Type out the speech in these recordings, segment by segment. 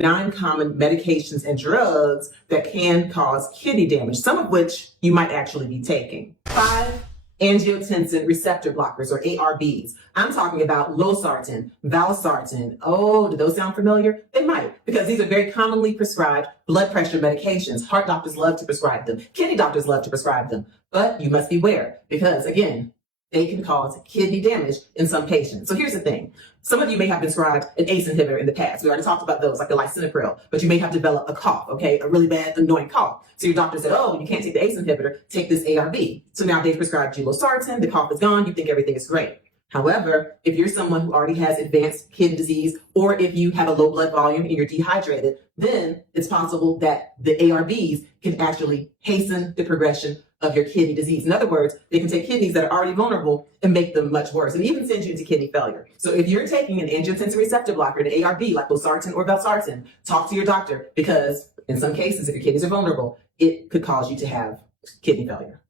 non-common medications and drugs that can cause kidney damage, some of which you might actually be taking. 5, angiotensin receptor blockers, or ARBs. I'm talking about losartan, valsartan. Oh, do those sound familiar? They might, because these are very commonly prescribed blood pressure medications. Heart doctors love to prescribe them. Kidney doctors love to prescribe them. But you must beware, because again, they can cause kidney damage in some patients. So here's the thing. Some of you may have been prescribed an ACE inhibitor in the past. We already talked about those, like the lisinopril, but you may have developed a cough, okay? A really bad, annoying cough. So your doctor said, oh, you can't take the ACE inhibitor, take this ARB. So now they've prescribed you losartan, the cough is gone, you think everything is great. However, if you're someone who already has advanced kidney disease, or if you have a low blood volume and you're dehydrated, then it's possible that the ARBs can actually hasten the progression of your kidney disease. In other words, they can take kidneys that are already vulnerable and make them much worse, and even send you into kidney failure. So if you're taking an angiotensin receptor blocker, an ARB, like losartan or valsartan, talk to your doctor, because in some cases, if your kidneys are vulnerable, it could cause you to have kidney failure.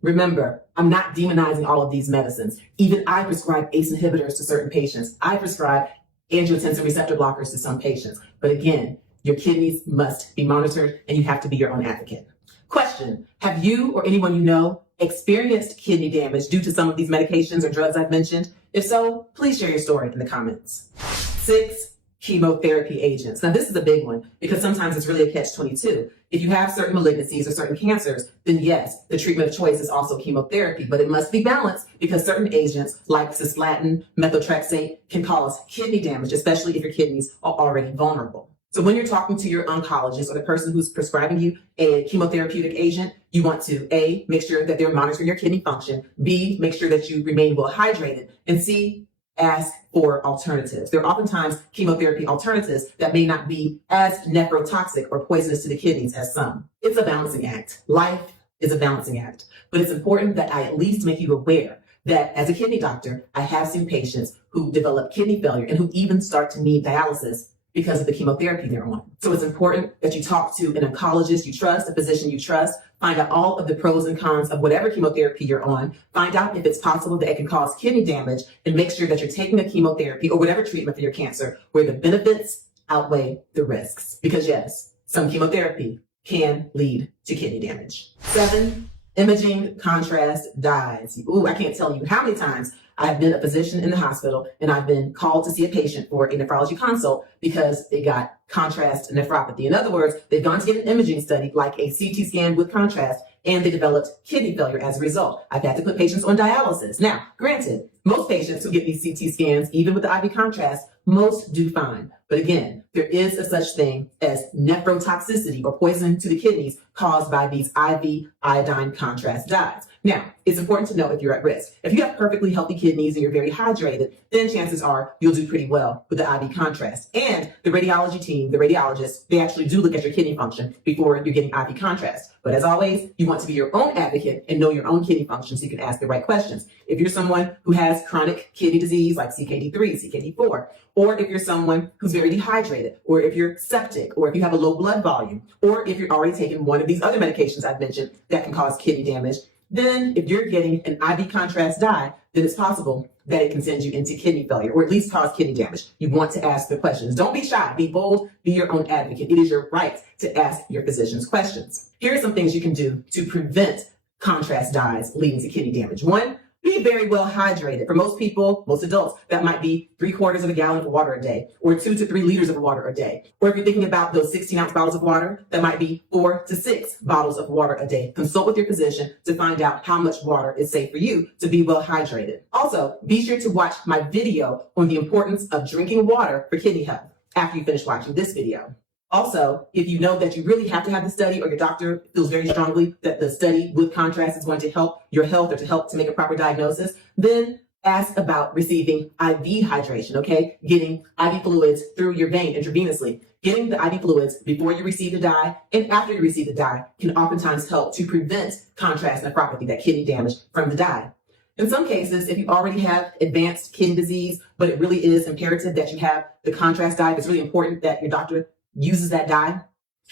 Remember, I'm not demonizing all of these medicines. Even I prescribe ACE inhibitors to certain patients. I prescribe angiotensin receptor blockers to some patients. But again, your kidneys must be monitored, and you have to be your own advocate. Question: have you or anyone you know experienced kidney damage due to some of these medications or drugs I've mentioned? If so, please share your story in the comments. 6, chemotherapy agents. Now this is a big one, because sometimes it's really a catch-22. If you have certain malignancies or certain cancers, then yes, the treatment of choice is also chemotherapy, but it must be balanced, because certain agents like cisplatin, methotrexate can cause kidney damage, especially if your kidneys are already vulnerable. So when you're talking to your oncologist or the person who's prescribing you a chemotherapeutic agent, you want to A, make sure that they're monitoring your kidney function, B, make sure that you remain well hydrated, and C, ask for alternatives. There are oftentimes chemotherapy alternatives that may not be as nephrotoxic or poisonous to the kidneys as some. It's a balancing act. Life is a balancing act. But it's important that I at least make you aware that as a kidney doctor, I have seen patients who develop kidney failure and who even start to need dialysis because of the chemotherapy they're on. So it's important that you talk to an oncologist you trust, a physician you trust, find out all of the pros and cons of whatever chemotherapy you're on, find out if it's possible that it can cause kidney damage, and make sure that you're taking a chemotherapy or whatever treatment for your cancer where the benefits outweigh the risks. Because yes, some chemotherapy can lead to kidney damage. 7, imaging contrast dyes. Ooh, I can't tell you how many times I've been a physician in the hospital and I've been called to see a patient for a nephrology consult because they got contrast nephropathy. In other words, they've gone to get an imaging study like a CT scan with contrast, and they developed kidney failure as a result. I've had to put patients on dialysis. Now, granted, most patients who get these CT scans, even with the IV contrast, most do fine. But again, there is a such thing as nephrotoxicity or poison to the kidneys caused by these IV iodine contrast dyes. Now, it's important to know if you're at risk. If you have perfectly healthy kidneys and you're very hydrated, then chances are you'll do pretty well with the IV contrast. And the radiology team, the radiologists, they actually do look at your kidney function before you're getting IV contrast. But as always, you want to be your own advocate and know your own kidney function so you can ask the right questions. If you're someone who has chronic kidney disease like CKD3, CKD4, or if you're someone who's very dehydrated, or if you're septic, or if you have a low blood volume, or if you're already taking one of these other medications I've mentioned that can cause kidney damage, then if you're getting an IV contrast dye, then it's possible that it can send you into kidney failure, or at least cause kidney damage. You want to ask the questions. Don't be shy, be bold, be your own advocate. It is your right to ask your physicians questions. Here are some things you can do to prevent contrast dyes leading to kidney damage. 1, be very well hydrated. For most people, most adults, that might be 3/4 of a gallon of water a day, or 2 to 3 liters of water a day. Or if you're thinking about those 16-ounce bottles of water, that might be 4 to 6 bottles of water a day. Consult with your physician to find out how much water is safe for you to be well hydrated. Also, be sure to watch my video on the importance of drinking water for kidney health after you finish watching this video. Also, if you know that you really have to have the study, or your doctor feels very strongly that the study with contrast is going to help your health or to help to make a proper diagnosis, then ask about receiving IV hydration, okay? Getting IV fluids through your vein intravenously. Getting the IV fluids before you receive the dye and after you receive the dye can oftentimes help to prevent contrast nephropathy, that kidney damage from the dye. In some cases, if you already have advanced kidney disease, but it really is imperative that you have the contrast dye, it's really important that your doctor uses that dye,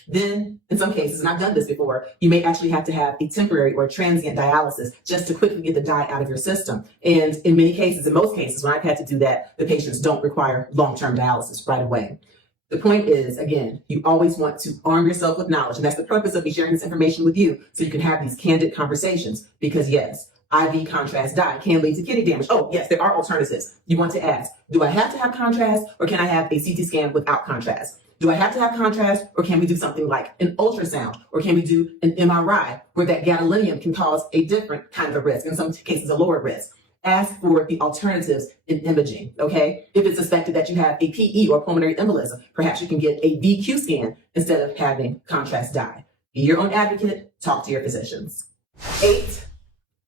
then in some cases, and I've done this before, you may actually have to have a temporary or transient dialysis just to quickly get the dye out of your system. And in many cases, in most cases, when I've had to do that, the patients don't require long-term dialysis right away. The point is, again, you always want to arm yourself with knowledge. And that's the purpose of me sharing this information with you, so you can have these candid conversations. Because yes, IV contrast dye can lead to kidney damage. Oh, yes, there are alternatives. You want to ask, do I have to have contrast, or can I have a CT scan without contrast? Do I have to have contrast, or can we do something like an ultrasound, or can we do an MRI where that gadolinium can cause a different kind of a risk, in some cases a lower risk? Ask for the alternatives in imaging, okay? If it's suspected that you have a PE or pulmonary embolism, perhaps you can get a VQ scan instead of having contrast dye. Be your own advocate, talk to your physicians. 8,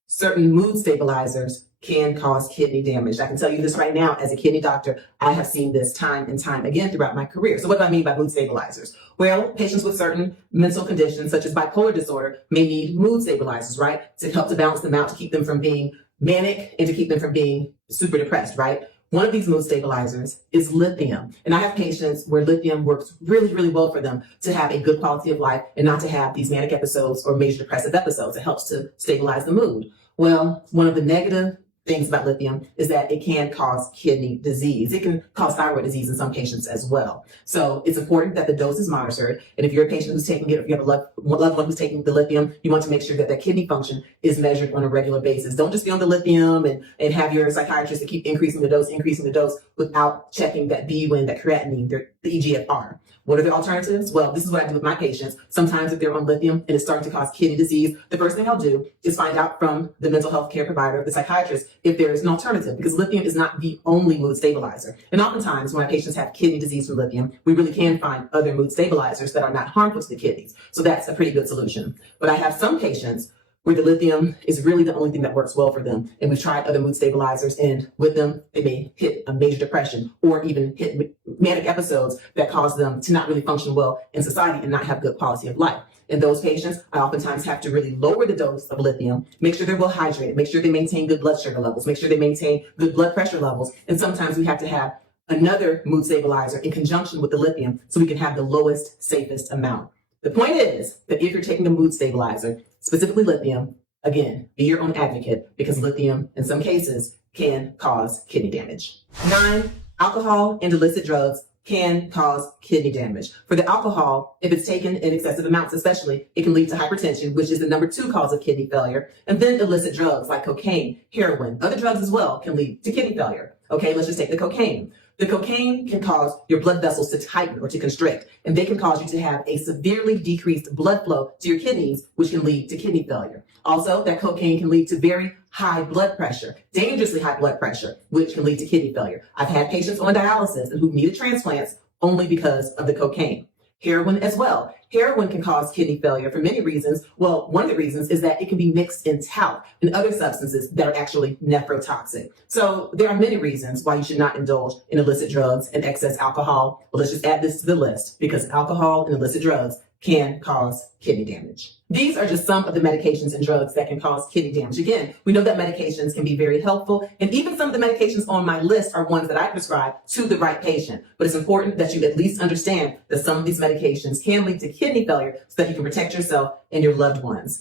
certain mood stabilizers can cause kidney damage. I can tell you this right now, as a kidney doctor, I have seen this time and time again throughout my career. So what do I mean by mood stabilizers? Well, patients with certain mental conditions, such as bipolar disorder, may need mood stabilizers, right? To help to balance them out, to keep them from being manic and to keep them from being super depressed, right? One of these mood stabilizers is lithium. And I have patients where lithium works really, really well for them to have a good quality of life and not to have these manic episodes or major depressive episodes. It helps to stabilize the mood. Well, one of the negative things about lithium is that it can cause kidney disease. It can cause thyroid disease in some patients as well. So it's important that the dose is monitored. And if you're a patient who's taking it, if you have a loved one who's taking the lithium, you want to make sure that that kidney function is measured on a regular basis. Don't just be on the lithium and have your psychiatrist to keep increasing the dose without checking that BUN, that creatinine, the EGFR. What are the alternatives? Well, this is what I do with my patients. Sometimes if they're on lithium and it's starting to cause kidney disease, the first thing I'll do is find out from the mental health care provider, the psychiatrist, if there is an alternative, because lithium is not the only mood stabilizer. And oftentimes when my patients have kidney disease from lithium, we really can find other mood stabilizers that are not harmful to the kidneys. So that's a pretty good solution. But I have some patients where the lithium is really the only thing that works well for them. And we've tried other mood stabilizers, and with them, they may hit a major depression or even hit manic episodes that cause them to not really function well in society and not have good quality of life. In those patients, I oftentimes have to really lower the dose of lithium, make sure they're well hydrated, make sure they maintain good blood sugar levels, make sure they maintain good blood pressure levels. And sometimes we have to have another mood stabilizer in conjunction with the lithium so we can have the lowest, safest amount. The point is that if you're taking a mood stabilizer, specifically lithium, again, be your own advocate, because lithium, in some cases, can cause kidney damage. 9, alcohol and illicit drugs can cause kidney damage. For the alcohol, if it's taken in excessive amounts especially, it can lead to hypertension, which is the number 2 cause of kidney failure. And then illicit drugs like cocaine, heroin, other drugs as well can lead to kidney failure. Okay, let's just take the cocaine. The cocaine can cause your blood vessels to tighten or to constrict, and they can cause you to have a severely decreased blood flow to your kidneys, which can lead to kidney failure. Also, that cocaine can lead to very high blood pressure, dangerously high blood pressure, which can lead to kidney failure. I've had patients on dialysis and who needed transplants only because of the cocaine. Heroin as well. Heroin can cause kidney failure for many reasons. Well, one of the reasons is that it can be mixed in talc and other substances that are actually nephrotoxic. So there are many reasons why you should not indulge in illicit drugs and excess alcohol. Well, let's just add this to the list, because alcohol and illicit drugs can cause kidney damage. These are just some of the medications and drugs that can cause kidney damage. Again, we know that medications can be very helpful, and even some of the medications on my list are ones that I prescribe to the right patient. But it's important that you at least understand that some of these medications can lead to kidney failure so that you can protect yourself and your loved ones.